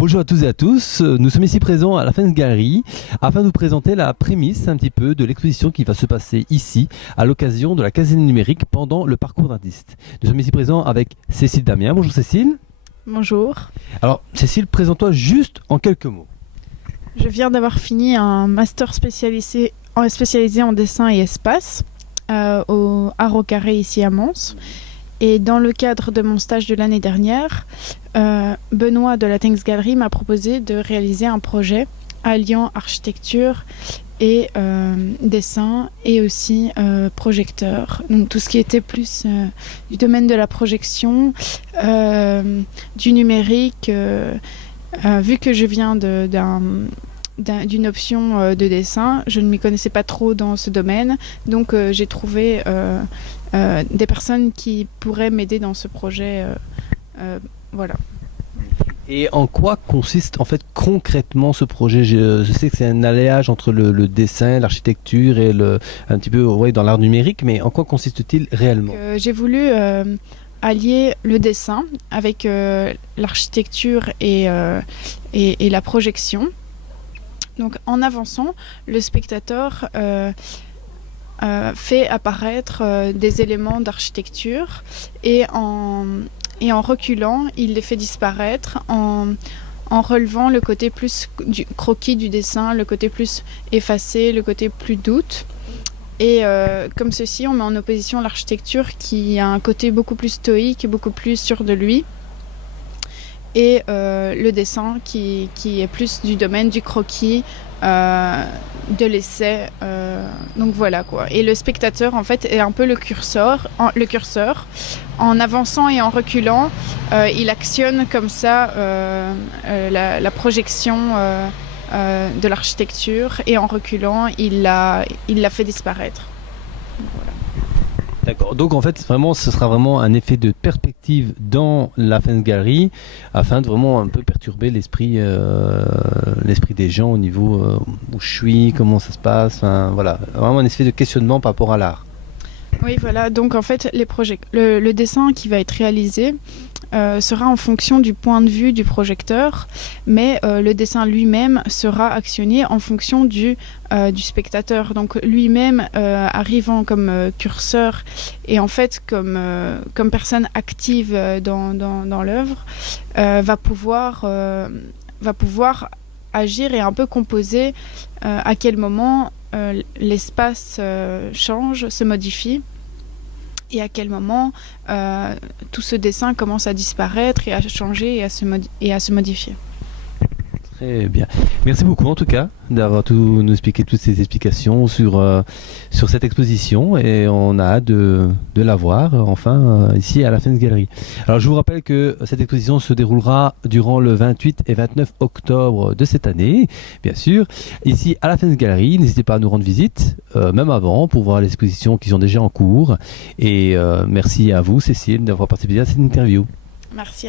Bonjour à tous et à tous, nous sommes ici présents à la Fence Gallery afin de vous présenter la prémisse un petit peu de l'exposition qui va se passer ici à l'occasion de la quinzaine numérique pendant le parcours d'artiste. Nous sommes ici présents avec Cécile Damien. Bonjour Cécile. Bonjour. Alors Cécile, présente-toi juste en quelques mots. Je viens d'avoir fini un master spécialisé en dessin et espace au Art au Carré ici à Mons. Et dans le cadre de mon stage de l'année dernière, Benoît de la Fence Gallery m'a proposé de réaliser un projet alliant architecture et dessin et aussi projecteur. Donc tout ce qui était plus du domaine de la projection, du numérique. Vu que je viens d'une option de dessin, je ne m'y connaissais pas trop dans ce domaine, donc j'ai trouvé des personnes qui pourraient m'aider dans ce projet. Voilà. Et en quoi consiste en fait concrètement ce projet? Je sais que c'est un alliage entre le dessin, l'architecture et un petit peu dans l'art numérique, mais en quoi consiste-t-il réellement? J'ai voulu allier le dessin avec l'architecture et la projection. Donc en avançant, le spectateur fait apparaître des éléments d'architecture et en reculant, il les fait disparaître en relevant le côté plus du croquis du dessin, le côté plus effacé, le côté plus doute. Et comme ceci, on met en opposition l'architecture qui a un côté beaucoup plus stoïque, beaucoup plus sûr de lui, et le dessin qui est plus du domaine du croquis, de l'essai. Donc voilà quoi. Et le spectateur en fait est un peu le curseur. En avançant et en reculant, il actionne comme ça la projection de l'architecture, et en reculant, il la fait disparaître. Voilà. D'accord, donc en fait vraiment ce sera vraiment un effet de perspective dans la Fence Gallery afin de vraiment un peu perturber l'esprit des gens au niveau où je suis, comment ça se passe, enfin, voilà, vraiment un effet de questionnement par rapport à l'art. Oui, voilà, donc en fait le dessin qui va être réalisé sera en fonction du point de vue du projecteur, mais le dessin lui-même sera actionné en fonction du spectateur. Donc lui-même, arrivant comme curseur et en fait comme personne active dans l'œuvre, va pouvoir agir et un peu composer à quel moment l'espace change, se modifie, et à quel moment tout ce dessin commence à disparaître et à changer et à se modifier. Très bien. Merci beaucoup en tout cas d'avoir nous expliqué toutes ces explications sur cette exposition, et on a hâte de la voir enfin ici à la Fence Gallery. Alors je vous rappelle que cette exposition se déroulera durant le 28 et 29 octobre de cette année, bien sûr, ici à la Fence Gallery. N'hésitez pas à nous rendre visite, même avant, pour voir les expositions qui sont déjà en cours. Et merci à vous Cécile d'avoir participé à cette interview. Merci à